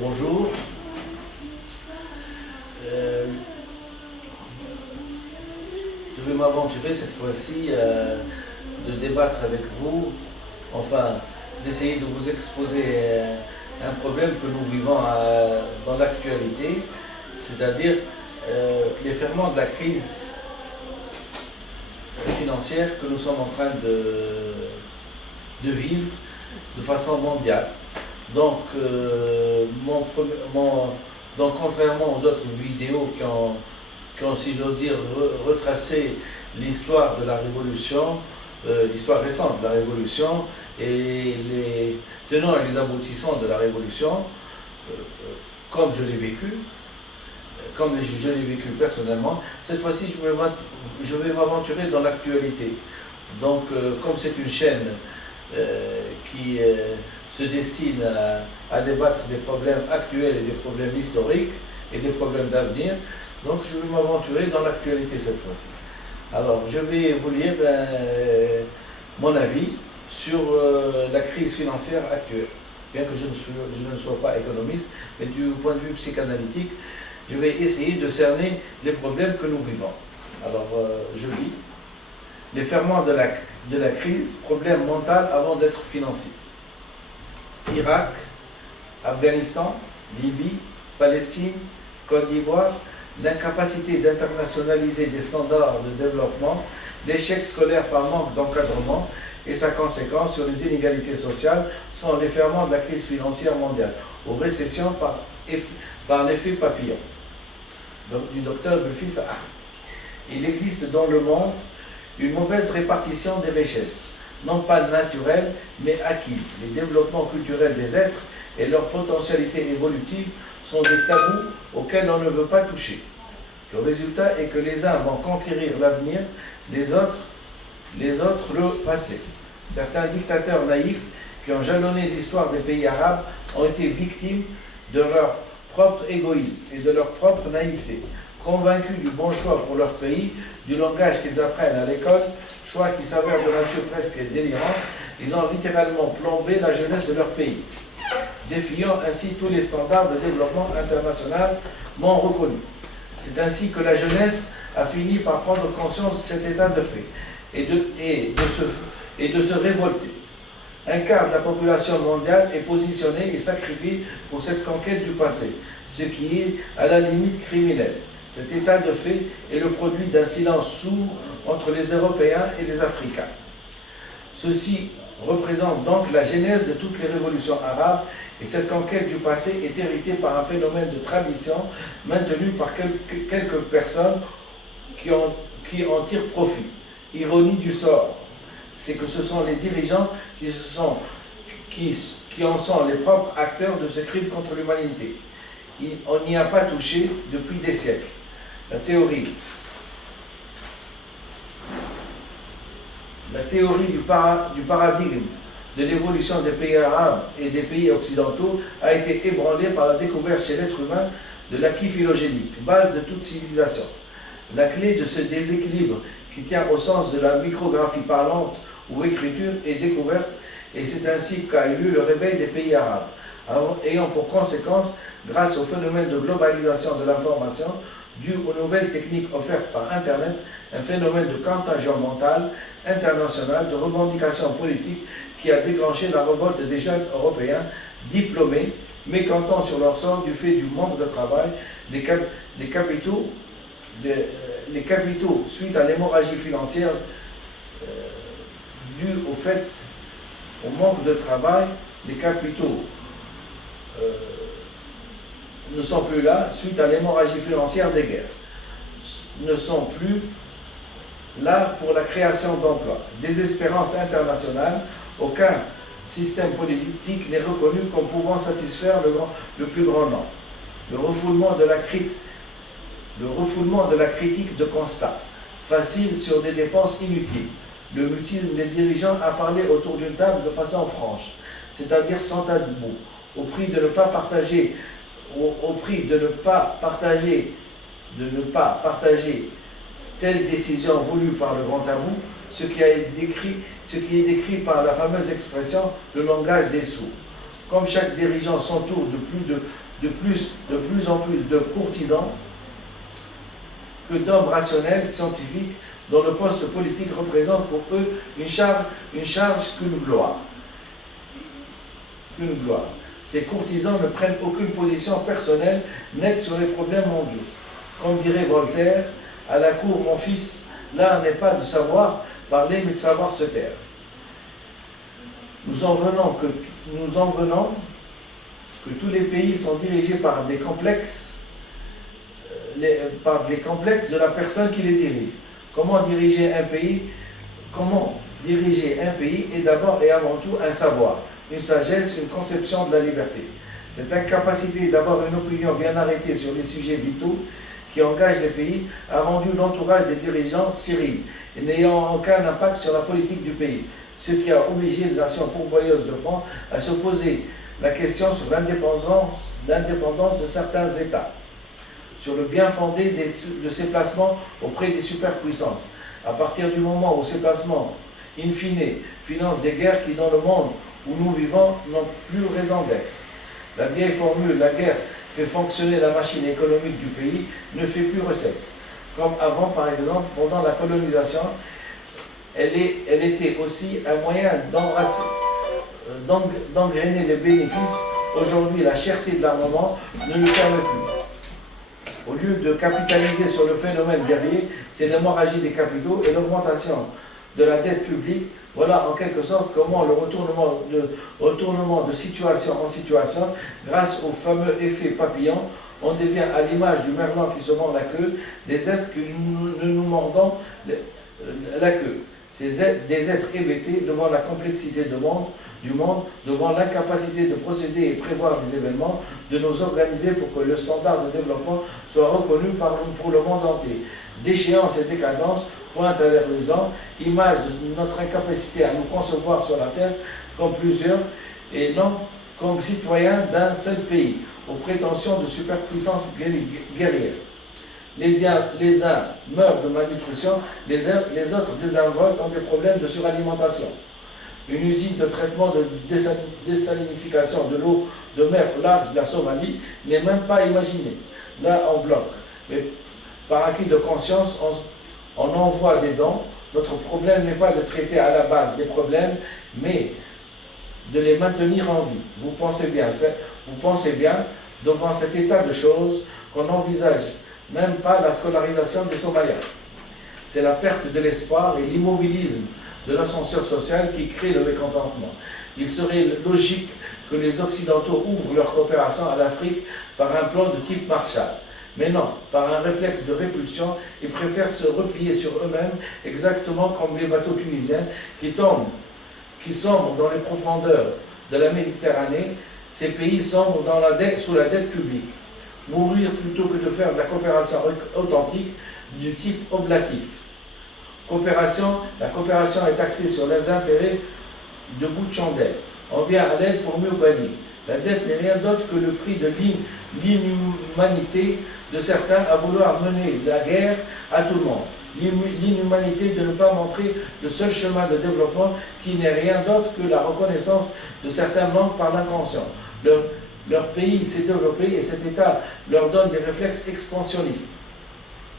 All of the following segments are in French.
Bonjour. Je vais m'aventurer cette fois-ci de débattre avec vous, enfin d'essayer de vous exposer un problème que nous vivons dans l'actualité, c'est-à-dire les ferments de la crise financière que nous sommes en train de vivre de façon mondiale. Donc, donc contrairement aux autres vidéos qui ont si j'ose dire, retracé l'histoire de la Révolution, l'histoire récente de la Révolution et les tenants et les aboutissants de la Révolution, comme je l'ai vécu, personnellement, cette fois-ci je vais m'aventurer dans l'actualité. Donc, comme c'est une chaîne qui se destine à débattre des problèmes actuels et des problèmes historiques et des problèmes d'avenir, donc je vais m'aventurer dans l'actualité cette fois-ci. Alors, je vais vous lire mon avis sur la crise financière actuelle. Bien que je ne sois pas économiste, mais du point de vue psychanalytique, je vais essayer de cerner les problèmes que nous vivons. Alors, je lis. Les ferments de la crise, problème mental avant d'être financier. Irak, Afghanistan, Libye, Palestine, Côte d'Ivoire, l'incapacité d'internationaliser des standards de développement, l'échec scolaire par manque d'encadrement et sa conséquence sur les inégalités sociales sont les ferments de la crise financière mondiale, aux récessions par l'effet papillon. Donc, du docteur Buffy Sahar. Il existe dans le monde une mauvaise répartition des richesses, non pas naturelles, mais acquises. Les développements culturels des êtres et leur potentialité évolutive sont des tabous auxquels on ne veut pas toucher. Le résultat est que les uns vont conquérir l'avenir, les autres le passé. Certains dictateurs naïfs qui ont jalonné l'histoire des pays arabes ont été victimes de leur propre égoïsme et de leur propre naïveté. Convaincus du bon choix pour leur pays, du langage qu'ils apprennent à l'école, choix qui s'avère de nature presque délirante, ils ont littéralement plombé la jeunesse de leur pays, défiant ainsi tous les standards de développement internationalement reconnus. C'est ainsi que la jeunesse a fini par prendre conscience de cet état de fait et de se révolter. Un quart de la population mondiale est positionnée et sacrifiée pour cette conquête du passé, ce qui est à la limite criminel. Cet état de fait est le produit d'un silence sourd entre les Européens et les Africains. Ceci représente donc la genèse de toutes les révolutions arabes et cette conquête du passé est héritée par un phénomène de tradition maintenu par quelques personnes qui en tirent profit. Ironie du sort, c'est que ce sont les dirigeants qui en sont les propres acteurs de ce crime contre l'humanité. On n'y a pas touché depuis des siècles. La théorie du paradigme de l'évolution des pays arabes et des pays occidentaux a été ébranlée par la découverte chez l'être humain de l'acquis phylogénique, base de toute civilisation. La clé de ce déséquilibre qui tient au sens de la micrographie parlante ou écriture est découverte et c'est ainsi qu'a eu lieu le réveil des pays arabes, ayant pour conséquence, grâce au phénomène de globalisation de l'information, dû aux nouvelles techniques offertes par Internet, un phénomène de contagion mentale internationale, de revendication politique qui a déclenché la révolte des jeunes européens diplômés, mécontents sur leur sort du fait du manque de travail, les capitaux suite à l'hémorragie financière due au manque de travail, les capitaux ne sont plus là suite à l'hémorragie financière des guerres, ne sont plus là pour la création d'emplois. Désespérance internationale, aucun système politique n'est reconnu comme pouvant satisfaire le plus grand nombre. Le refoulement de la critique de constat, facile sur des dépenses inutiles. Le mutisme des dirigeants a parlé autour d'une table de façon franche, c'est-à-dire sans tabou, au prix de ne pas partager telle décision voulue par le grand tabou, ce qui est décrit par la fameuse expression « le langage des sourds ». Comme chaque dirigeant s'entoure de plus de plus en plus de courtisans que d'hommes rationnels, scientifiques, dont le poste politique représente pour eux une charge qu'une gloire. Ces courtisans ne prennent aucune position personnelle nette sur les problèmes mondiaux. Comme dirait Voltaire, à la cour, mon fils, l'art n'est pas de savoir parler, mais de savoir se taire. Nous en venons que tous les pays sont dirigés par des complexes, de la personne qui les dirige. Comment diriger un pays est d'abord et avant tout un savoir, une sagesse, une conception de la liberté. Cette incapacité d'avoir une opinion bien arrêtée sur les sujets vitaux qui engagent les pays a rendu l'entourage des dirigeants stérile et n'ayant aucun impact sur la politique du pays, ce qui a obligé les nations pourvoyeuses de fonds à se poser la question sur l'indépendance de certains États, sur le bien fondé de ces placements auprès des superpuissances. À partir du moment où ces placements, in fine, financent des guerres qui, dans le monde où nous vivons, n'ont plus raison d'être. La vieille formule « la guerre fait fonctionner la machine économique du pays » ne fait plus recette. Comme avant, par exemple, pendant la colonisation, elle était aussi un moyen d'engrainer les bénéfices. Aujourd'hui, la cherté de l'armement ne le permet plus. Au lieu de capitaliser sur le phénomène guerrier, c'est l'hémorragie des capitaux et l'augmentation de la dette publique. Voilà en quelque sorte comment le retournement de situation en situation, grâce au fameux effet papillon, on devient à l'image du merlan qui se mord la queue, des êtres que nous mordons la queue. Des êtres hébétés devant la complexité du monde, devant l'incapacité de procéder et prévoir des événements, de nous organiser pour que le standard de développement soit reconnu pour le monde entier. Déchéance et décadence pointent à l'horizon, image de notre incapacité à nous concevoir sur la terre comme plusieurs et non comme citoyens d'un seul pays, aux prétentions de superpuissance guerrière. Les uns meurent de malnutrition, les autres désinvoltent dans des problèmes de suralimentation. Une usine de traitement de désalinification de l'eau de mer au large de la Somalie n'est même pas imaginée, là en bloc. Mais par acquis de conscience, on envoie des dons. Notre problème n'est pas de traiter à la base des problèmes, mais de les maintenir en vie. Vous pensez bien, devant cet état de choses, qu'on n'envisage même pas la scolarisation des Somaliens. C'est la perte de l'espoir et l'immobilisme de l'ascenseur social qui crée le mécontentement. Il serait logique que les Occidentaux ouvrent leur coopération à l'Afrique par un plan de type Marshall. Mais non, par un réflexe de répulsion, ils préfèrent se replier sur eux-mêmes, exactement comme les bateaux tunisiens qui sombrent dans les profondeurs de la Méditerranée. Ces pays sombrent sous la dette publique. Mourir plutôt que de faire de la coopération authentique du type oblatif. La coopération est axée sur les intérêts de bout de chandelle. On vient à l'aide pour mieux gagner. La dette n'est rien d'autre que le prix de l'inhumanité de certains à vouloir mener la guerre à tout le monde. L'inhumanité de ne pas montrer le seul chemin de développement qui n'est rien d'autre que la reconnaissance de certains membres par l'inconscient. Leur pays s'est développé et cet état leur donne des réflexes expansionnistes,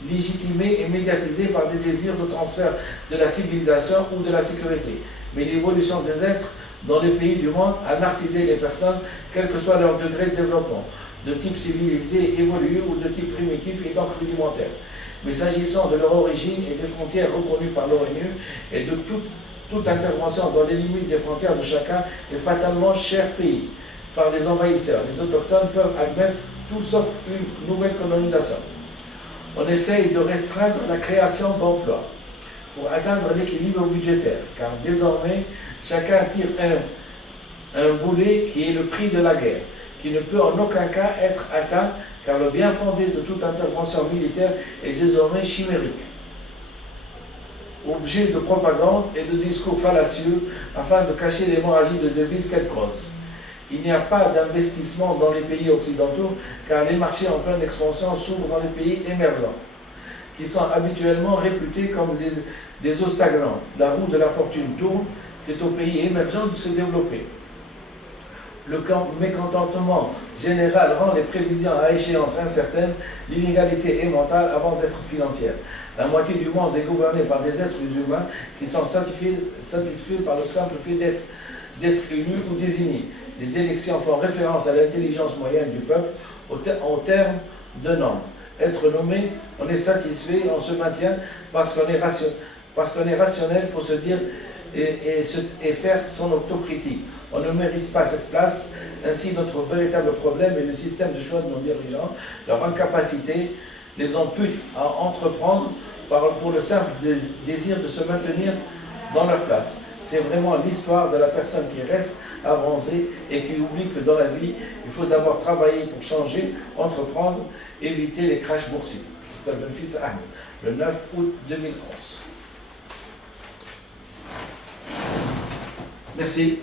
légitimés et médiatisés par des désirs de transfert de la civilisation ou de la sécurité. Mais l'évolution des êtres dans les pays du monde a narcisé les personnes, quel que soit leur degré de développement, de type civilisé évolué ou de type primitif et donc rudimentaire. Mais s'agissant de leur origine et des frontières reconnues par l'ONU et de toute intervention dans les limites des frontières de chacun est fatalement cher pays par les envahisseurs. Les autochtones peuvent admettre tout sauf une nouvelle colonisation. On essaye de restreindre la création d'emplois pour atteindre l'équilibre budgétaire, car désormais, chacun tire un boulet qui est le prix de la guerre, qui ne peut en aucun cas être atteint, car le bien fondé de toute intervention militaire est désormais chimérique, objet de propagande et de discours fallacieux afin de cacher l'hémorragie de devises qu'elle cause. Il n'y a pas d'investissement dans les pays occidentaux, car les marchés en pleine expansion s'ouvrent dans les pays émergents, qui sont habituellement réputés comme des eaux stagnantes. La roue de la fortune tourne, c'est aux pays émergents de se développer. Le mécontentement général rend les prévisions à échéance incertaines, l'inégalité est mentale avant d'être financière. La moitié du monde est gouvernée par des êtres humains qui sont satisfaits par le simple fait d'être élus ou désignés. Les élections font référence à l'intelligence moyenne du peuple au terme de nombre. Être nommé, on est satisfait, on se maintient parce qu'on est rationnel pour se dire et faire son autocritique. On ne mérite pas cette place. Ainsi, notre véritable problème est le système de choix de nos dirigeants. Leur incapacité les ampute à entreprendre pour le simple désir de se maintenir dans leur place. C'est vraiment l'histoire de la personne qui reste avancée et qui oublie que dans la vie, il faut d'abord travailler pour changer, entreprendre, éviter les crashs boursiers. C'est le fils Ahmed, le 9 août 2011. Merci.